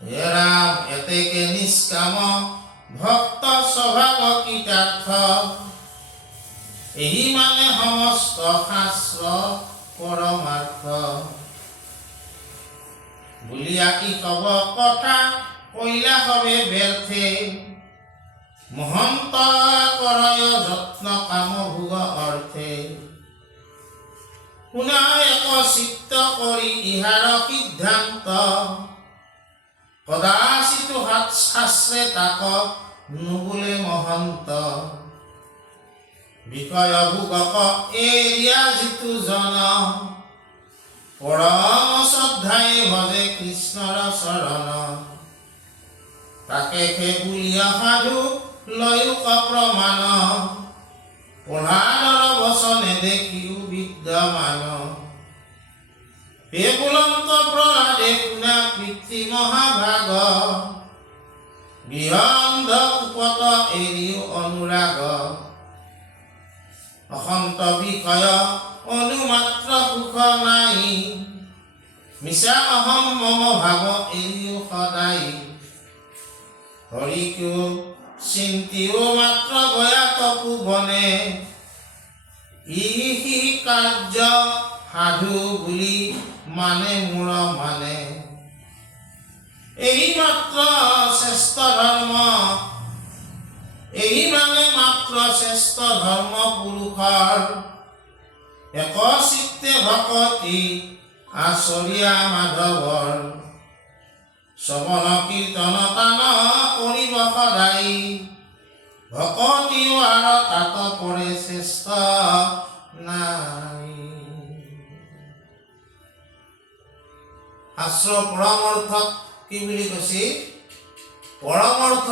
হে ৰাম এতেকে নিষ্কাম ভক্ত স্বভাৱ কীটাৰ্থ, এই মানে সমস্ত শাস্ত্ৰ পৰমাৰ্থ। বুলিয়া কি কব কথা কইলা হবে ব্যৰ্থে, মহন্ত কৰয় যত্ন কাম ভোগ অৰ্থে। শুনা এক চিত্ত কৰি ইহাৰ সিদ্ধান্ত, কদাচিতো হাত শাস্ত্ৰে তাক নুবোলে মহন্ত। বিষয় ভোগক এৰিয়া যিটো জন, পৰম শ্ৰদ্ধাই ভজে কৃষ্ণৰ চৰণ। তাকে খে বুলিয়া সাধু লয়ুক প্ৰমাণ, পঢ়াৰ বচনে দেখিও বিদ্যমান। পেকুলন্ত প্ৰহ্লাদে শুনা পিতৃ মহাভাগ, গৃহন্ধ কুপত এৰিও অনুৰাগ। অসন্ত বিষয় অনুমাত্ৰ সুখ নাই, মিছা অহম মম ভাৱ এৰিও সদায়। হৰিকো চিন্তিও মাত্ৰ গয়া তপু বনে, ইহি কাৰ্য সাধু বুলি মানে মূৰ মানে। এই মাত্ৰ শ্ৰেষ্ঠ ধৰ্ম, এই মানে মাত্ৰ শ্ৰেষ্ঠ ধৰ্ম পুৰুষৰ। এক চিত্তে ভকতি আচৰিয়া মাধৱৰ, শ্ৰৱণ কীৰ্তন তান কৰিব সদায়। ভকতিও আৰু তাত পৰে শ্ৰেষ্ঠ নাই। শাস্ত্ৰ পৰমাৰ্থক কি বুলি কৈছে? পৰমাৰ্থ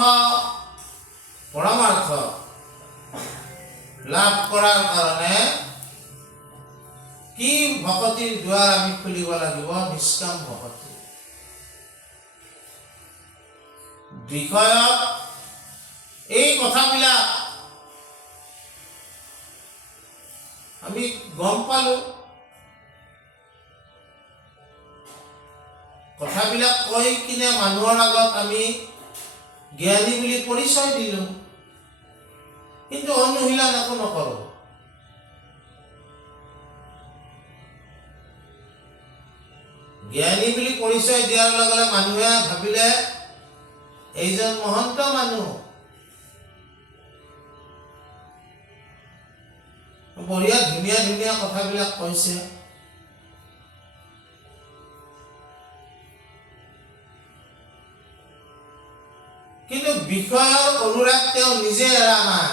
লাভ কৰাৰ কাৰণে কি ভকতিৰ দুৱাৰ আমি খুলিব লাগিব? নিষ্কাম ভকতি। বিষয়ত এই কথাবিলাক আমি গম পালো, কথাবিলাক কৈ কিনে মানুহৰ আগত আমি জ্ঞানী বুলি পৰিচয় দিলো, কিন্তু অনুশীলন একো নকৰো। জ্ঞানী বুলি পৰিচয় দিয়াৰ লগে লগে মানুহে ভাবিলে এইজন মহন্ত মানুহ, বঢ়িয়া ধুনীয়া ধুনীয়া কথাবিলাক কৈছে। বিষয়ৰ অনুৰাগ তেওঁ নিজে এৰা নাই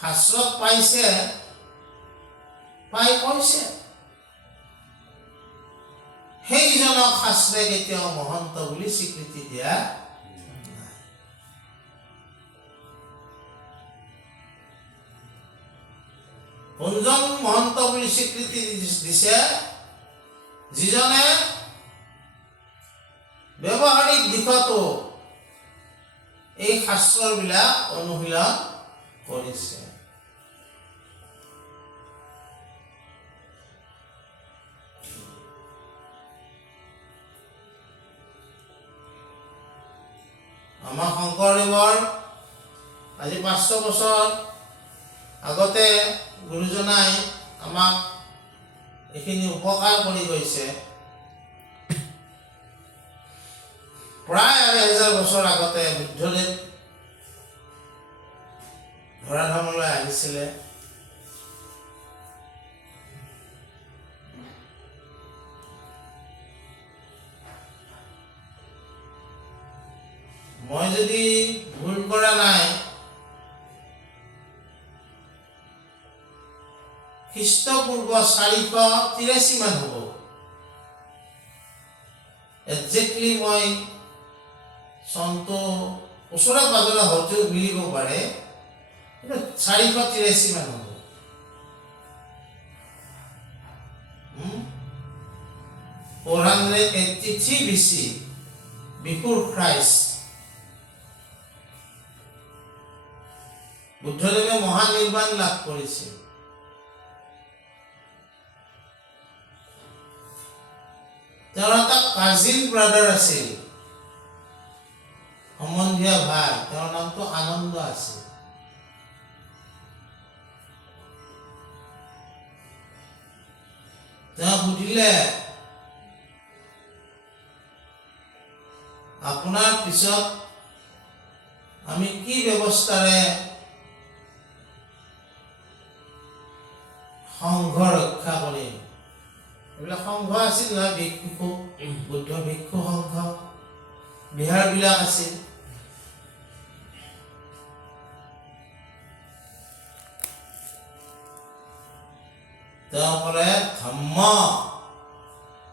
শাস্ত্ৰত পাইছে পাই কৈছে সেইজনক শাস্ত্ৰে কেতিয়াও মহন্ত বুলি স্বীকৃতি দিয়া নাই কোনজন মহন্ত বুলি স্বীকৃতি দিছে যিজনে ব্যৱহাৰিক দিশতো এই শাস্ত্ৰবিলাক অনুশীলন কৰিছে আমাৰ শংকৰদেৱৰ আজি 500 বছৰ আগতে গুৰুজনাই আমাক এইখিনি উপকাৰ কৰি গৈছে প্ৰায় 1000 বছৰ আগতে বুদ্ধদেৱ ধৰাধামলৈ আহিছিলে মই যদি ভুল কৰা নাই খ্ৰীষ্টপূৰ্ব 483 মান হ'ব একজেক্টলি মই চনটো ওচৰে পাজৰে হয়তো মিলিব পাৰে কিন্তু 483 মান হ'ব 483 BC before Christ বুদ্ধদেৱে মহানিৰ্বাণ লাভ কৰিছিল তেওঁৰ এটা কাজিন ব্ৰাদাৰ আছিল সম্বন্ধীয় ভাই তেওঁৰ নামটো আনন্দ আছিল তেওঁ সুধিলে আপোনাৰ পিছত আমি কি ব্যৱস্থাৰে সংঘ ৰক্ষা কৰিম এইবিলাক সংঘ আছিল না ভিক্ষু বুদ্ধ ভিক্ষু সংঘ বিহাৰবিলাক আছিল তেওঁ ক'লে ধম্ম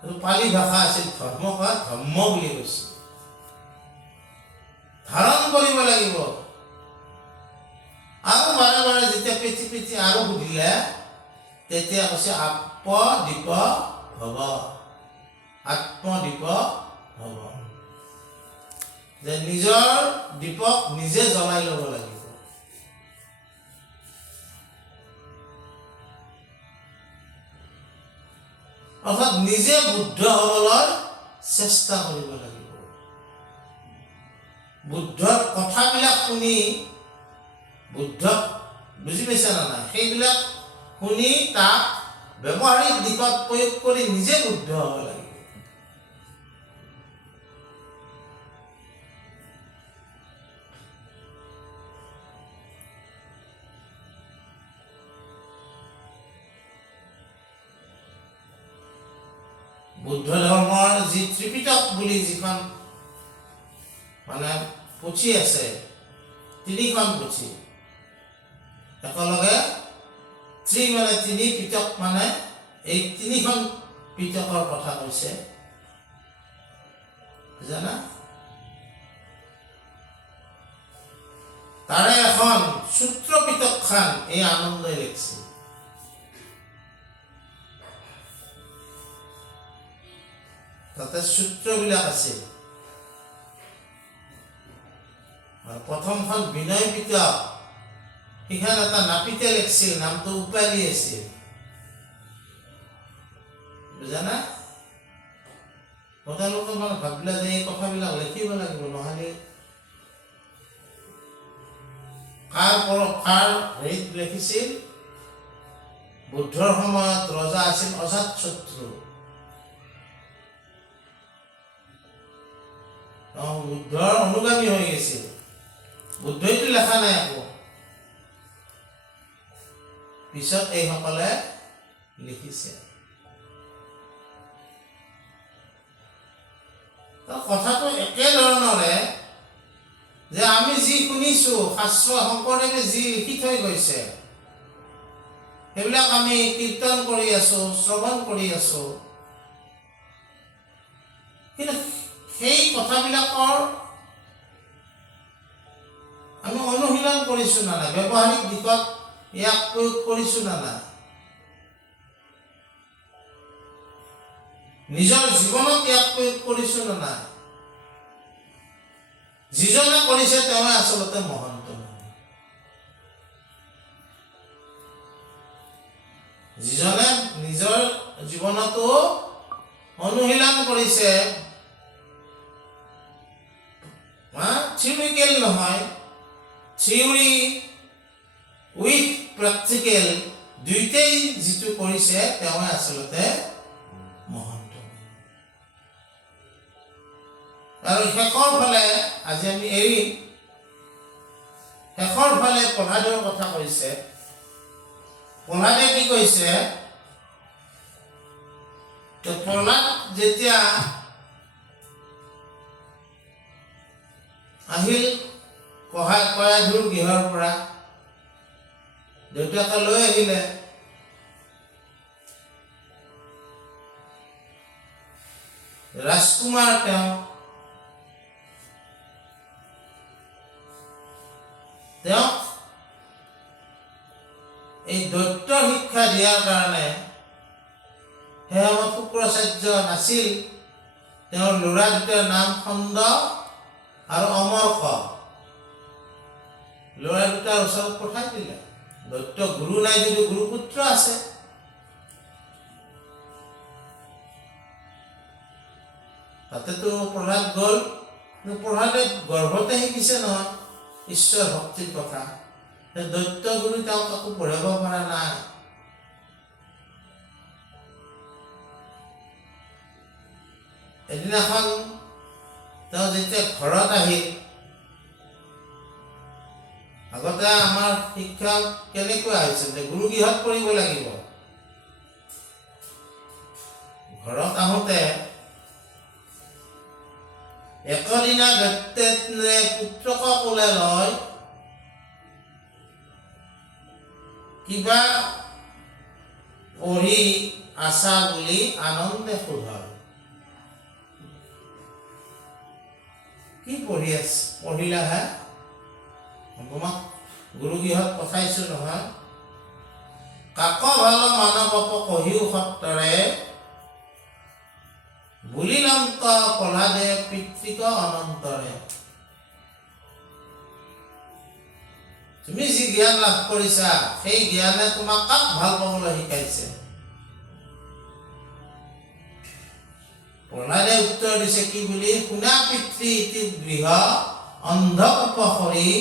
এইটো পালি ভাষা আছিল ধৰ্ম কোৱা ধম্ম বুলি কৈছিল ধাৰণ কৰিব লাগিব আৰু বাৰে বাৰে যেতিয়া পেটি পেটি আৰু সুধিলে তেতিয়া কৈছে আত্মদীপ ভৱ আত্মদীপ ভৱ যে নিজৰ দীপক নিজে জ্বলাই ল'ব লাগিব অৰ্থাৎ নিজে বুদ্ধ হ'বলৈ চেষ্টা কৰিব লাগিব বুদ্ধৰ কথাবিলাক শুনি বুদ্ধক বুজি পাইছে না নাই সেইবিলাক শুনি তাক ব্যৱহাৰিক দিশত প্ৰয়োগ কৰি নিজে বুদ্ধ হ'ব লাগিব বুদ্ধ ধৰ্মৰ যি ত্ৰিপিটক বুলি যিখন মানে পুথি আছে 3খন পুথি একেলগে ত্ৰি মানে 3 পিটক মানে এই 3খন পিটকৰ কথা কৈছে জানা তাৰে এখন সূত্ৰ পিটকখান এই আনন্দই লিখছে তাতে সূত্ৰবিলাক আছে আৰু প্ৰথমখন বিনয় পিটক সিখন এটা নাপিতে লিখছিল নামটো উপালি আছিল বুজানা কথালোকে মানে ভাবিলে যে এই কথাবিলাক লিখিব লাগিব নহ'লে কাৰ হেৰিত লিখিছিল বুদ্ধৰ সময়ত ৰজা আছিল অজাতশত্ৰু বুদ্ধৰ অনুগামী হৈ গৈছিল বুদ্ধইটো লেখা নাই আকৌ পিছত এইসকলে লিখিছে কথাটো একেধৰণৰে শুনিছো শাস্ত্ৰ শংকৰদেৱে যি লিখি থৈ গৈছে সেইবিলাক আমি কীৰ্তন কৰি আছো, শ্ৰৱণ কৰি আছো, কিন্তু সেই কথাবিলাকৰ আমি অনুশীলন কৰিছো না নাই, ব্যৱহাৰিক দিশত ইয়াক প্ৰয়োগ কৰিছো না নাই, নিজৰ জীৱনত ইয়াক প্ৰয়োগ কৰিছো না নাই। যিজনে কৰিছে তেওঁৱে আচলতে মহন্ত। যিজনে নিজৰ জীৱনতো অনুশীলন কৰিছে, থিওৰিকেল নহয়, থিওৰি উইথ প্ৰেক্টিকেল দুইটাই যিটো কৰিছে তেওঁৱে আচলতে মহন্ত। আৰু শেষৰ ফালে আজি আমি এৰিম, শেষৰ ফালে প্ৰহ্লাদৰ কথা কৈছে। প্ৰহ্লাদে কি কৈছে, প্ৰহ্লাদ যেতিয়া আহিল কয়াধুৰ গৃহৰ পৰা, দেউতাকে লৈ আহিলে, ৰাজকুমাৰ তেওঁক এই দৈত্যৰ শিক্ষা দিয়াৰ কাৰণে সেই সময়ত শুক্ৰাচাৰ্য নাছিল। তেওঁৰ ল'ৰা দুটাৰ নাম খণ্ড আৰু অমৰ্ষ। ল'ৰা দুটাৰ ওচৰত পঠাই দিলে। দৈত্য গুৰু নাই যদিও গুৰুপুত্ৰ আছে। তাতেতো প্ৰহ্লাদ গ'ল, কিন্তু প্ৰহ্লাদে গৰ্ভতে শিকিছে নহয় ঈশ্বৰ ভক্তিৰ কথা। দৈত্য গুৰু তেওঁক একো পঢ়াব পৰা নাই। এদিনাখন তেওঁ যেতিয়া ঘৰত আহিল, আগতে আমাৰ শিক্ষা কেনেকুৱা হৈছে যে গুৰু গৃহত পঢ়িব লাগিব। ঘৰত আহোঁতে একদিনা দৈত্যে পুত্ৰক কোলে লয় কিবা পঢ়ি আছা বুলি আনন্দে সোধে। কি পঢ়িলা হে? তোমাক গুৰুগৃহত পঠাইছো নহয়। কাক ভাল মানৱ কহিও সত্তৰে, বুলিলন্ত প্ৰহ্লাদে পিতৃক অনন্তৰে। তুমি যি জ্ঞান লাভ কৰিছা সেই জ্ঞানে তোমাক কাক ভাল পাবলৈ শিকাইছে? প্ৰহ্লাদে উত্তৰ দিছে কি বুলি, শুনা পিতৃ ইতি গৃহ অন্ধকপহৰি,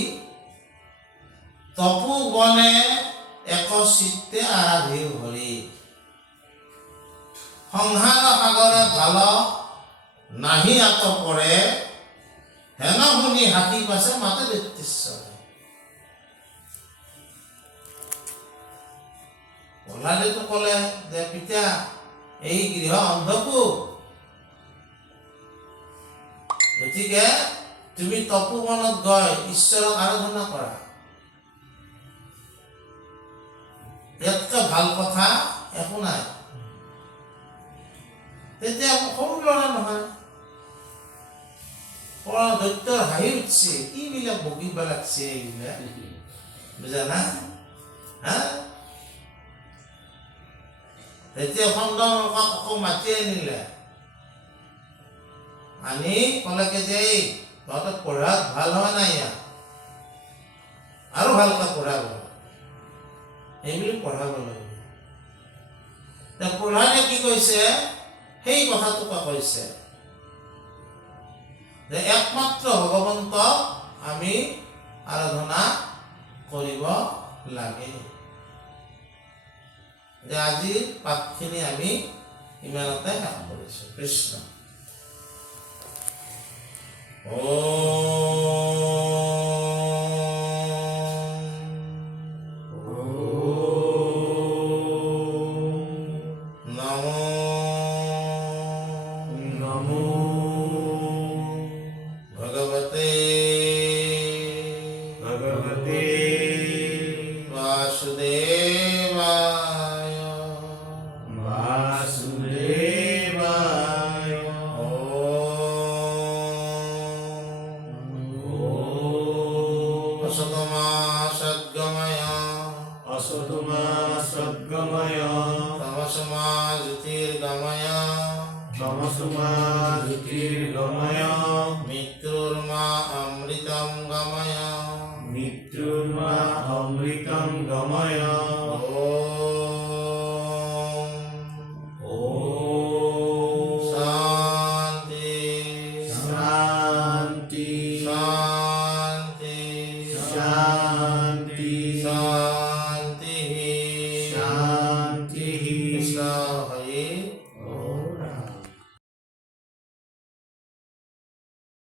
তপু বনে এক চিত্তে আৰাধিৰ হৰি। সংসাৰ সাগৰে ভাল নাহি আত পৰে, হেন শুনি হাতী পাছে মাতে দৈত্যেশ্বৰে। প্ৰহ্লাদেতো ক'লে যে পিতা এই গৃহ অন্ধকূপ, গতিকে তুমি তপোবনত গৈ ঈশ্বৰক আৰাধনা কৰা। ইয়াতকৈ ভাল কথা একো নাই। তেতিয়া সৰু ল'ৰা নহয়, দৈত্যৰ হাঁহি উঠছে, কি বিলাক বকিব লাগছে এইবিলাক, বুজা না? তেতিয়া খণ্ডমৰ্কক আকৌ মাতি আনিলে, আনি ক'লেকে যে তহঁতে পঢ়াত ভাল হয় নাই, ইয়াত আৰু ভালকৈ পঢ়াব, এইবুলি পঢ়াব লাগিব। প্ৰহ্লাদে কি কৈছে, সেই কথাটোকে কৈছে যে একমাত্ৰ ভগৱন্তক আমি আৰাধনা কৰিব লাগে। যে আজিৰ পাঠখিনি আমি ইমানতে শেষ কৰিছো। কৃষ্ণ। জ্যোতিৰ্গময় তমসমা জ্যোতিৰ্গময় মৃত্যুৰ্মা অমৃতম গময় মৃত্যুৰ্মা অমৃতম গময়